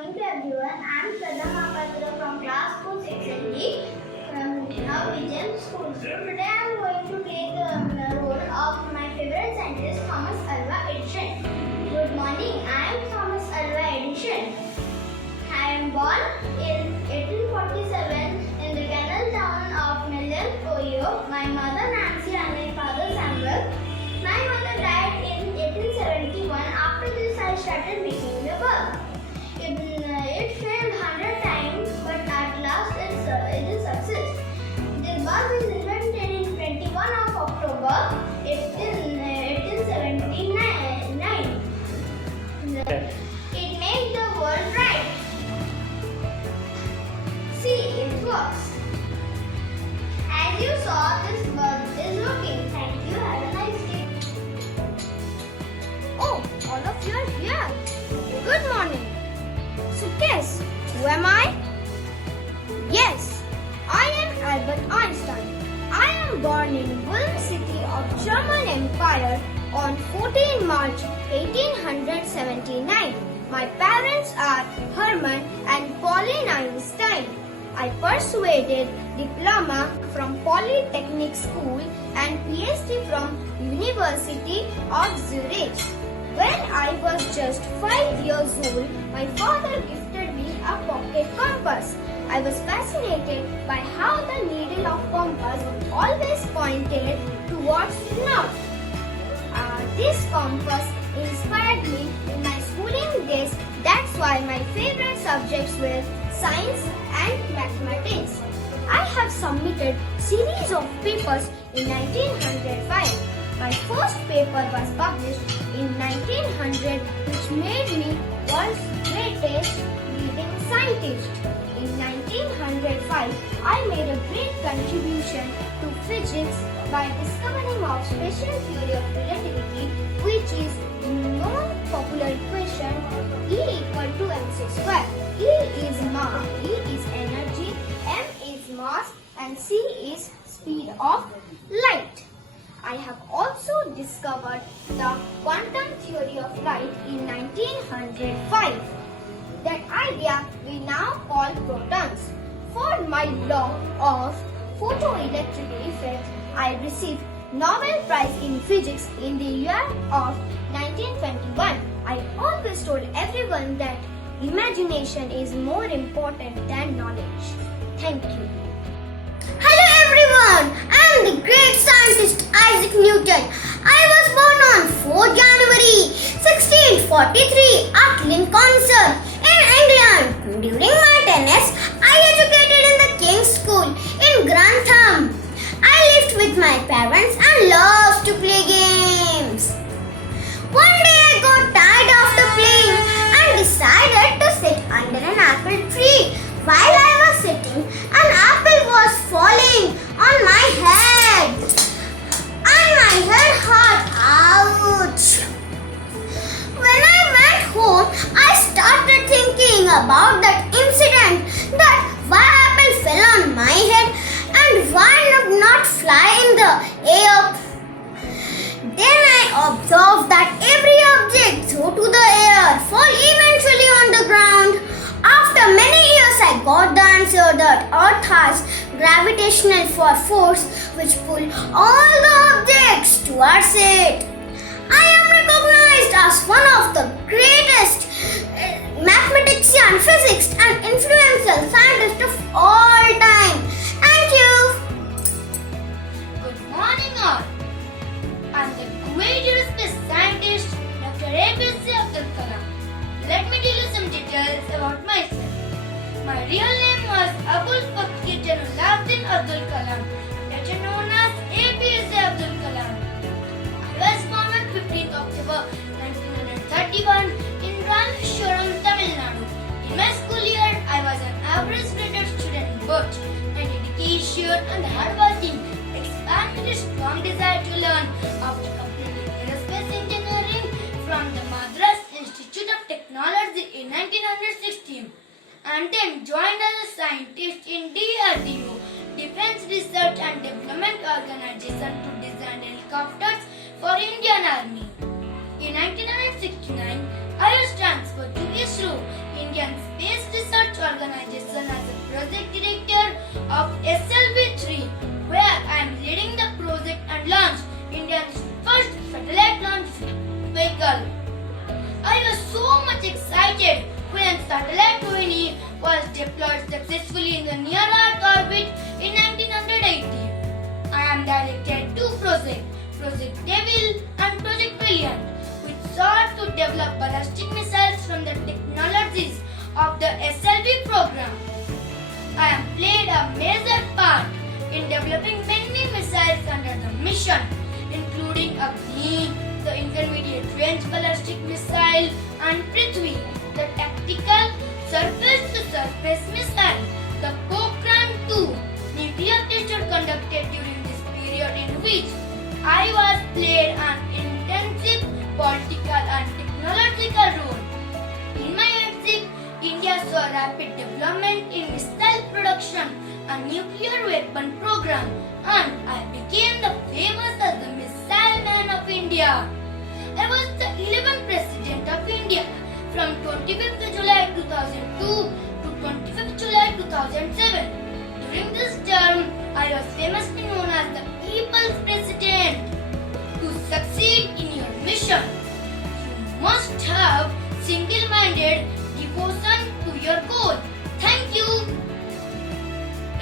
morning to everyone. I am Shraddha Mahapatra from class 460 from Vijayan School. So today I am going to play the role of my favorite scientist, Thomas Alva Edison. Good morning, I am Thomas Alva Edison. I am born in 1847 in the canal town of Milan, Ohio. My mother Nancy and my father Samuel. My mother died in 1871. After this, I started making the bulb. It failed 100 times, but at last it is success. The bulb is invented in 21 of October 1879. It makes the world bright. See, it works. As you saw, this bulb is working. Thank you. Have a nice day. Oh, all of you are here. Good morning. So guess, who am I? Yes, I am Albert Einstein. I am born in Ulm city of German Empire on 14 March 1879. My parents are Hermann and Pauline Einstein. I persuaded diploma from Polytechnic School and PhD from University of Zurich. When I was just 5 years old, my father gifted me a pocket compass. I was fascinated by how the needle of compass always pointed towards north. This compass inspired me in my schooling days. That's why my favorite subjects were science and mathematics. I have submitted series of papers in 1905. My first paper was published in 1900, which made me world's greatest leading scientist. In 1905, I made a great contribution to physics by discovering of special theory of relativity, which is non-popular equation E equal to mc square. E is energy, m is mass, and c is speed of light. I have also discovered the quantum theory of light in 1905. That idea we now call protons. For my law of photoelectric effect, I received Nobel Prize in Physics in the year of 1921. I always told everyone that imagination is more important than knowledge. Thank you. Hello everyone, I am the great scientist Isaac Newton. I was born on 4 January 1643 at Lincolnshire in England. During my tennis, I educated in the King's School in Grantham. I lived with my parents and loved to play games. One day I got tired after playing and decided to sit under an apple tree. While I was sitting, an apple was falling on my head. And my head hurt. Ouch! When I went home, I started thinking about that incident, that why apple fell on my head and why not fly in the air. Then I observed that every object thrown to the air fall eventually on the ground. After many years, I got the answer that Earth has gravitational force which pull all the objects towards it. I am recognized as one of the greatest mathematician, physics and influential scientists of all time. Thank you. Good morning all. I'm the great space scientist Dr. APJ Abdul Kalam. Let me tell you some details about myself. My real name was Abul Fakir Jalaluddin Abdul Kalam, better known as APJ Abdul Kalam. I was born on 15th October 1931 in Rameshwaram, Tamil Nadu. In my school year, I was an average graded student in both. My dedication and hardworking expanded a strong desire to learn. After completing aerospace engineering from the Madras Institute of Technology in 1916, and then joined as a scientist in DRDO, Defense Research and Development Organization, to design helicopters for Indian Army. In 1969, I was transferred to ISRO, India Indian Space Research Organization as a project director of SLV-3, where I am leading the project and launched India's first satellite launch vehicle. I was so much excited when satellite Rohini was deployed successfully in the near Earth orbit in 1980. I am directed two projects, Project Devil and Project Brilliant, which sought to develop ballistic missiles from the technologies of the SLV program. I have played a major part in developing many missiles under the mission, including Agni, the intermediate range ballistic missile, and Prithvi, the tactical surface-to-surface missile. The Pokhran-2 nuclear tests were conducted during this period in which I was played an intensive political and technological role. In my exit, India saw rapid development in missile production and nuclear weapon program, and I became the famous as the Missile Man of India. I was the 11th President of India from 25th July 2002 to 25th July 2007. During this term, I was famously known as the People's President. To succeed in your mission, you must have single-minded devotion to your goal. Thank you.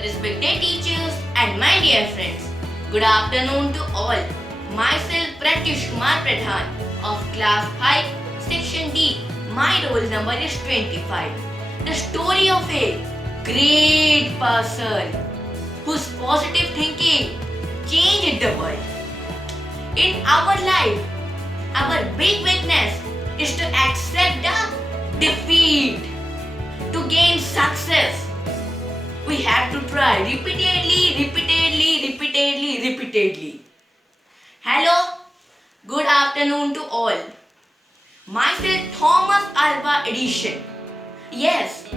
Respected teachers and my dear friends, good afternoon to all. Myself Pratyush Kumar Pradhan of class 5 section D. My roll number is 25. The story of a great person whose positive thinking changed the world. In our life, our big weakness is to accept the defeat. To gain success, we have to try repeatedly. Hello, good afternoon to all. Myself Thomas Alva Edison. Yes,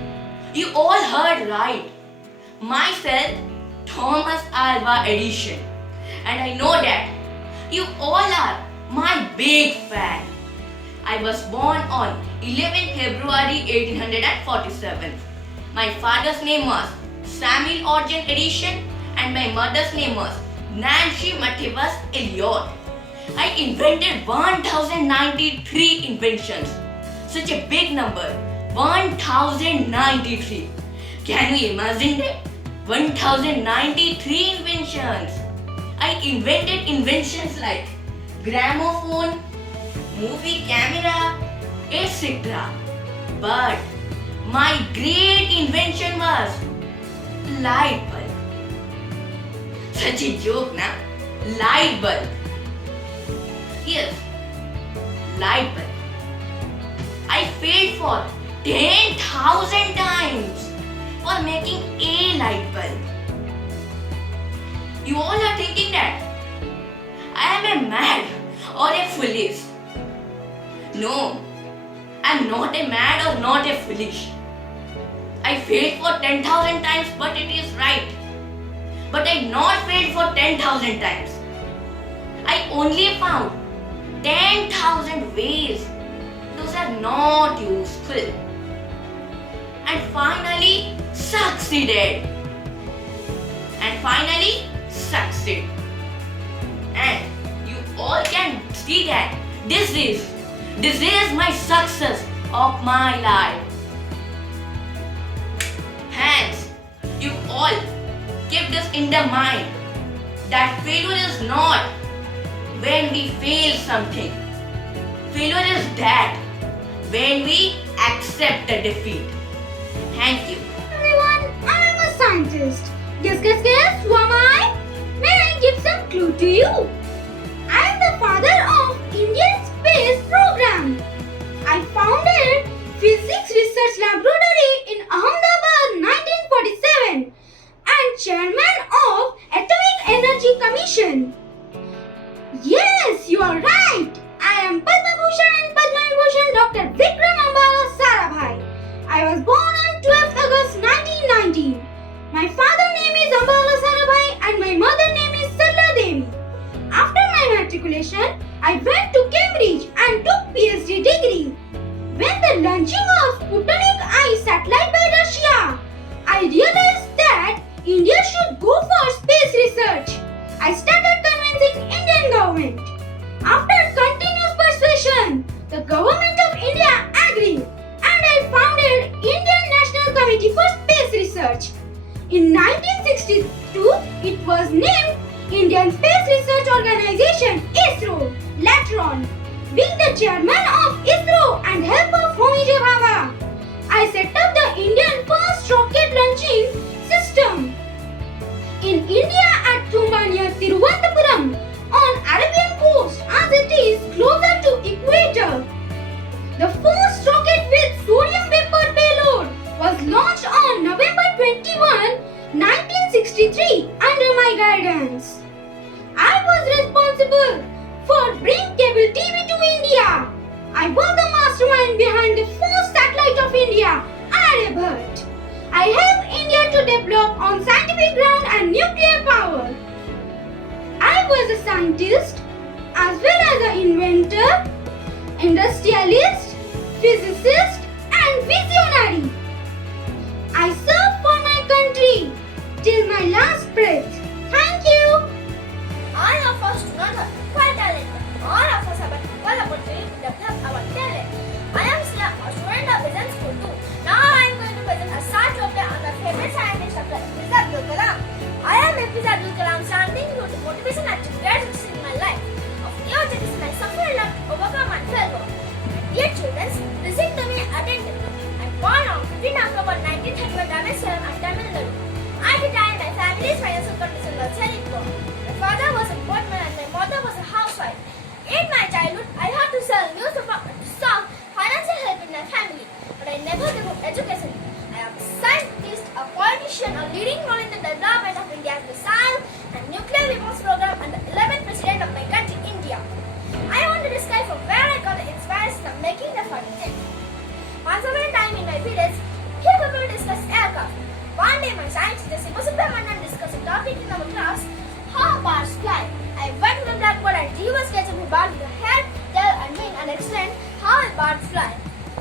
you all heard right. Myself Thomas Alva Edison. And I know that you all are my big fan. I was born on 11 February 1847. My father's name was Samuel Ogden Edison and my mother's name was Nancy Matthias Elliot. I invented 1093 inventions. Such a big number, 1093. Can you imagine that? 1093 inventions. I invented inventions like gramophone, movie camera, etc. But my great invention was light bulb. Such a joke, na? Light bulb. Yes, light bulb. I failed for 10,000 times for making a light bulb. You all are thinking that I am a mad or a foolish. No, I am not a mad or not a foolish. I failed for 10,000 times, but it is right. But I not failed for 10,000 times. I only found 10,000 ways. Those are not useful. And finally succeeded. And you all can see that this is my success of my life. Hence, you all keep this in the mind that failure is not when we fail something. Failure is that when we accept the defeat. Thank you. Everyone, I am a scientist. Guess, who am I? May I give some clue to you? I am the father of Indian Space Program. I founded Physics Research Laboratory in Ahmedabad 1947 and chairman of Atomic Energy Commission. Yes, you are right. I am Padma Bhushan and Padma Vibhushan Dr. Vikram Ambala Sarabhai. I was born on 12th August 1919. My father's name is Ambala Sarabhai and my mother's name is Sarla Devi. After my matriculation, I went to Cambridge and took PhD degree. When the launching of Sputnik I was named Indian Space Research Organization ISRO later on. Being the chairman of ISRO and help of Homi J. Bhabha, I set up the Indian first rocket launching system in India at Thumba near Thiruvananthapuram on Arabian coast as it is closer to equator. The first rocket with sodium vapor payload was launched on November 21, 1963 under my guidance. I was responsible for bringing cable TV to India. I was the mastermind behind the first satellite of India, Aryabhat. I helped India to develop on scientific ground and nuclear power. I was a scientist as well as an inventor, industrialist, physicist and visionary. I served for my country till my last breath. Thank you. All of us do not have equal talent. All of us have an equal opportunity to develop our talent. I am still a student of business school too. Now I am going to present a short chapter on my favorite scientist, Dr. APJ Abdul Kalam. I am APJ Abdul Kalam standing due to motivation and great success in my life. Of the objectives I suffer a lot to overcome and failure. Dear children, listen to me attentively. I am born on 15 October 1931 Rameswaram at Tamil Nadu. At the time, my family's financial condition was very poor. My father was a boatman and my mother was a housewife. In my childhood, I had to sell newspaper to solve financial help in my family, but I never gave up education. I am a scientist, a politician, a leading role in the development of India's missile and nuclear weapons program and the 11th president of my country, India. I want to describe from where I got the inspiration of making the fighting thing. Once upon a time in my village, here people discussed aircraft. One day my science teacher Sibu Subramanian discussed a topic in our class, how birds fly. I went to the blackboard and drew a sketch of a bird with a head, tail and wing and explained how a bird flies.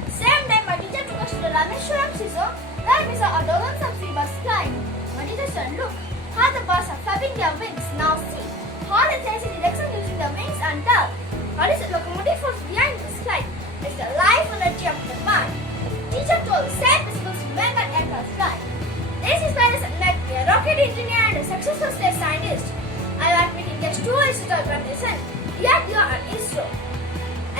Same day my teacher took us to the Rameswaram seashore where we saw a dozen of seabirds flying. My teacher said, look, how the birds are flapping their wings. Now see how they change the direction using their wings and tail. What is the locomotive force behind this flight? It's the life energy of the mind. Teacher told the same principles to make an aircraft fly. This inspiration led me a rocket engineer and a successful space scientist. I worked with India's two institute organization, DRDO and ISRO.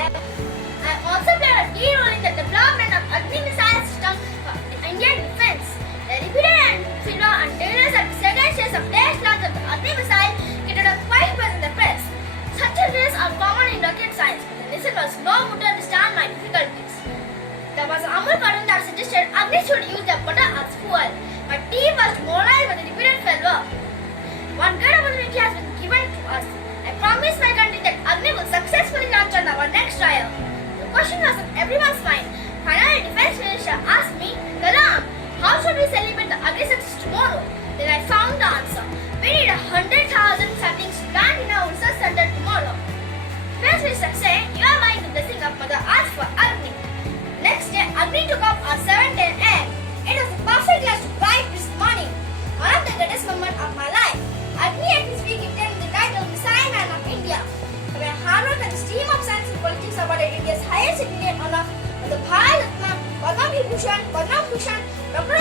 I also played a key role in the development of Agni missile system for Indian defense. The repeated and failure and failures at the second stage of test launch of the Agni missile created a quiet buzz in the press. Such delays are common in rocket science, but the mission was no good to understand my difficulties. There was an Amul pattern that suggested Agni should use their butter as fuel. My team was demoralized by the repeated failure. One good opportunity has been given to us. I promise my country that Agni will successfully launch on our next trial. The question was on everyone's mind. Finally, Defense Minister asked me, Kalam, how should we celebrate the Agni success tomorrow? Then I found the answer. We need 100,000 saplings to plant in our research center tomorrow. Defense Minister said, you are buying the blessing of Mother Earth for Agni. Next day, Agni took off at 7:10 a.m. It was a perfect class to write this morning. One of the greatest moments of my life. Agni at his peak obtained the title Missile Man of India. For my hard work and stream of science and politics awarded India's highest civilian honor, the Bharat Ratna, Padma Vibhushan, Padma Bhushan, Dr.